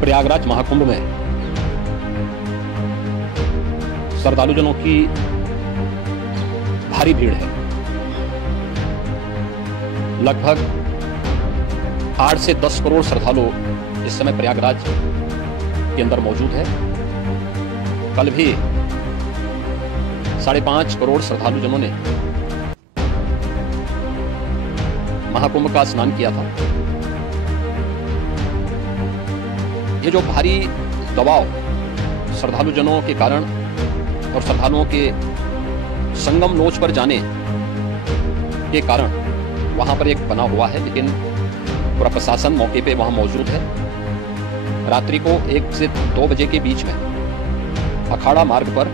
प्रयागराज महाकुंभ में श्रद्धालुजनों की भारी भीड़ है। लगभग 8 से 10 करोड़ श्रद्धालु इस समय प्रयागराज के अंदर मौजूद है। कल भी 5.5 करोड़ श्रद्धालुजनों ने महाकुंभ का स्नान किया था। ये जो भारी दबाव श्रद्धालुजनों के कारण और श्रद्धालुओं के संगम नोच पर जाने के कारण वहां पर एक बना हुआ है, लेकिन पूरा प्रशासन मौके पे वहां मौजूद है। रात्रि को 1 से 2 बजे के बीच में अखाड़ा मार्ग पर,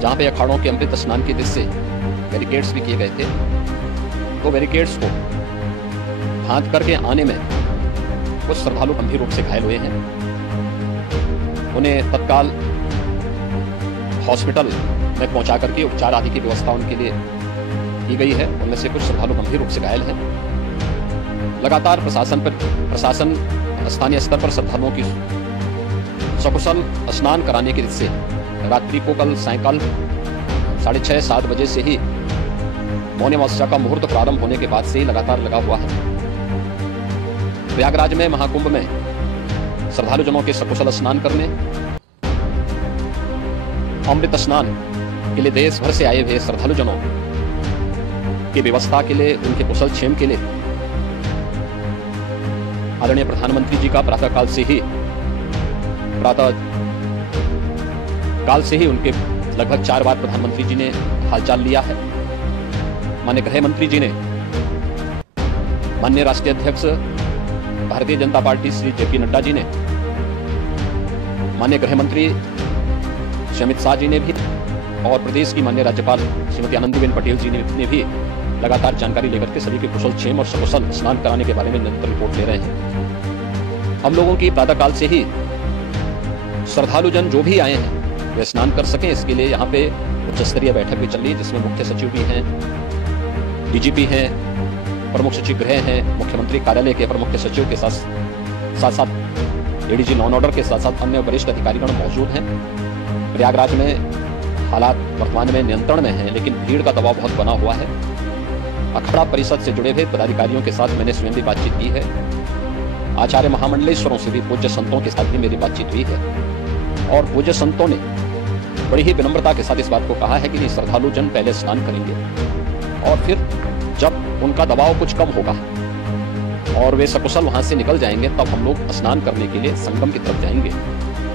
जहां पे अखाड़ों के अमृत स्नान के दृश्य बैरिकेड्स भी किए गए थे, तो बैरिकेड्स को फांद करके आने में कुछ श्रद्धालु गंभीर रूप से घायल हुए हैं। उन्हें तत्काल हॉस्पिटल में पहुंचा करके उपचार आदि की व्यवस्था उनके लिए की गई है। उनमें से कुछ श्रद्धालु गंभीर रूप से घायल हैं। लगातार प्रशासन स्थानीय स्तर पर श्रद्धालुओं की सकुशल स्नान कराने के दृश्य रात्रि को कल सायंकाल 6:30-7 बजे से ही मौनी अमावस्या का मुहूर्त प्रारंभ होने के बाद से ही लगातार लगा हुआ है। प्रयागराज में महाकुंभ में श्रद्धालुजनों के सकुशल स्नान करने, अमृत स्नान के लिए देश भर से आए हुए श्रद्धालुजनों की व्यवस्था के लिए, उनके कुशल क्षेम के लिए आदरणीय प्रधानमंत्री जी का प्रातःकाल से ही उनके लगभग 4 बार प्रधानमंत्री जी ने हालचाल लिया है। माननीय गृह मंत्री जी ने, माननीय राष्ट्रीय अध्यक्ष भारतीय जनता पार्टी श्री जेपी नड्डा जी ने, माननीय गृह मंत्री श्री अमित शाह जी ने भी, और प्रदेश की माननीय राज्यपाल श्रीमती आनंदीबेन पटेल जी ने भी लगातार जानकारी लेकर के सभी के कुशल क्षेम और सकुशल स्नान कराने के बारे में निरंतर रिपोर्ट ले रहे हैं। हम लोगों की प्रातःकाल से ही श्रद्धालुजन जो भी आए हैं वे स्नान कर सकें, इसके लिए यहाँ पे उच्च स्तरीय बैठक भी चल रही है, जिसमें मुख्य सचिव भी हैं, डीजीपी हैं, प्रमुख सचिव गृह हैं, मुख्यमंत्री कार्यालय के प्रमुख सचिव के साथ एडीजी लॉ एंड ऑर्डर के साथ साथ अन्य वरिष्ठ अधिकारीगण मौजूद हैं। प्रयागराज में हालात वर्तमान में नियंत्रण में हैं, लेकिन भीड़ का दबाव बहुत बना हुआ है। अखाड़ा परिषद से जुड़े हुए पदाधिकारियों के साथ मैंने स्वयं भी बातचीत की है। आचार्य महामंडलेश्वरों से भी, पूज्य संतों के साथ भी मेरी बातचीत हुई है, और पूज्य संतों ने बड़ी ही विनम्रता के साथ इस बात को कहा है कि नहीं, श्रद्धालुजन पहले स्नान करेंगे और फिर जब उनका दबाव कुछ कम होगा और वे सकुशल वहां से निकल जाएंगे, तब हम लोग स्नान करने के लिए संगम की तरफ जाएंगे।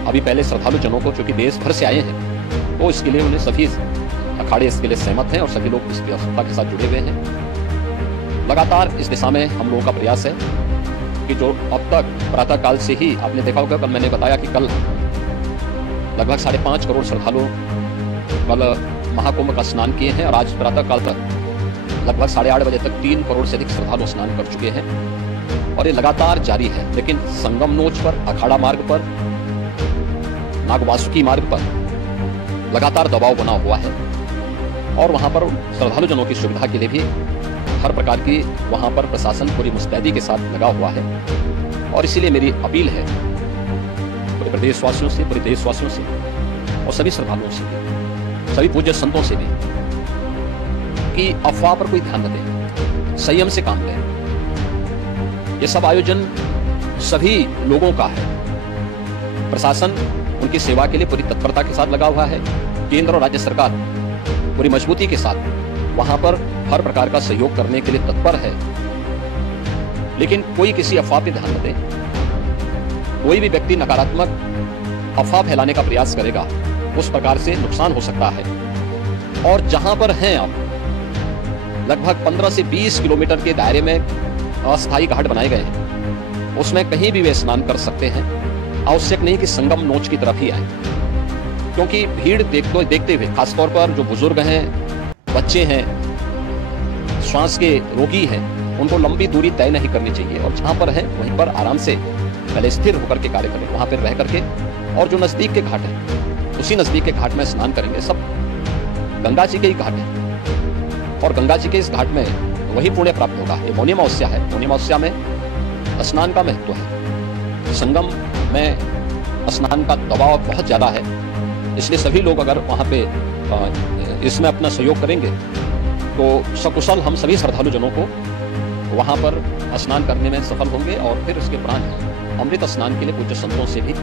अभी पहले श्रद्धालुजनों को, चूंकि देश भर से आए हैं, तो इसके लिए उन्हें सभी अखाड़े इसके लिए सहमत हैं और सभी लोग इस व्यवस्था के साथ जुड़े हुए हैं। लगातार इस दिशा में हम लोगों का प्रयास है कि जो अब तक प्रातःकाल से ही आपने देखा होगा, कल मैंने बताया कि कल लगभग 5.5 करोड़ श्रद्धालु कल महाकुंभ का स्नान किए हैं, और आज प्रातःकाल तक लगभग 8:30 बजे तक 3 करोड़ से अधिक श्रद्धालु स्नान कर चुके हैं, और ये लगातार जारी है। लेकिन संगम नोच पर, अखाड़ा मार्ग पर, नागवासुकी मार्ग पर लगातार दबाव बना हुआ है, और वहां पर श्रद्धालुजनों की सुविधा के लिए भी हर प्रकार की वहां पर प्रशासन पूरी मुस्तैदी के साथ लगा हुआ है। और इसीलिए मेरी अपील है पूरे प्रदेशवासियों से, पूरे देशवासियों से और सभी श्रद्धालुओं से भी, सभी पूज्य संतों से भी, कि अफवाह पर कोई ध्यान न दें, संयम से काम लें। ये सब आयोजन सभी लोगों का है। प्रशासन उनकी सेवा के लिए पूरी तत्परता के साथ लगा हुआ है। केंद्र और राज्य सरकार पूरी मजबूती के साथ वहां पर हर प्रकार का सहयोग करने के लिए तत्पर है। लेकिन कोई किसी अफवाह पर ध्यान न दे। कोई भी व्यक्ति नकारात्मक अफवाह फैलाने का प्रयास करेगा, उस प्रकार से नुकसान हो सकता है। और जहां पर हैं आप, लगभग 15 से 20 किलोमीटर के दायरे में अस्थायी घाट बनाए गए हैं, उसमें कहीं भी वे स्नान कर सकते हैं। आवश्यक नहीं कि संगम नोच की तरफ ही आए, क्योंकि भीड़ देखते हुए, खासतौर पर जो बुजुर्ग हैं, बच्चे हैं, श्वास के रोगी हैं, उनको लंबी दूरी तय नहीं करनी चाहिए, और जहां पर है वहीं पर आराम से पहले स्थिर होकर के कार्य करें, वहां पर रह करके। और जो नजदीक के घाट है, उसी नजदीक के घाट में स्नान करेंगे। सब गंगा जी के ही घाट है, और गंगा जी के इस घाट में वही पुण्य प्राप्त होगा। ये मौनी अमावस्या है, मौनी अमावस्या में स्नान का महत्व है। संगम में स्नान का दबाव बहुत ज़्यादा है, इसलिए सभी लोग अगर वहाँ पे इसमें अपना सहयोग करेंगे तो सकुशल हम सभी श्रद्धालु जनों को वहाँ पर स्नान करने में सफल होंगे और फिर इसके उपरांत अमृत स्नान के लिए पूज्य संतों से भी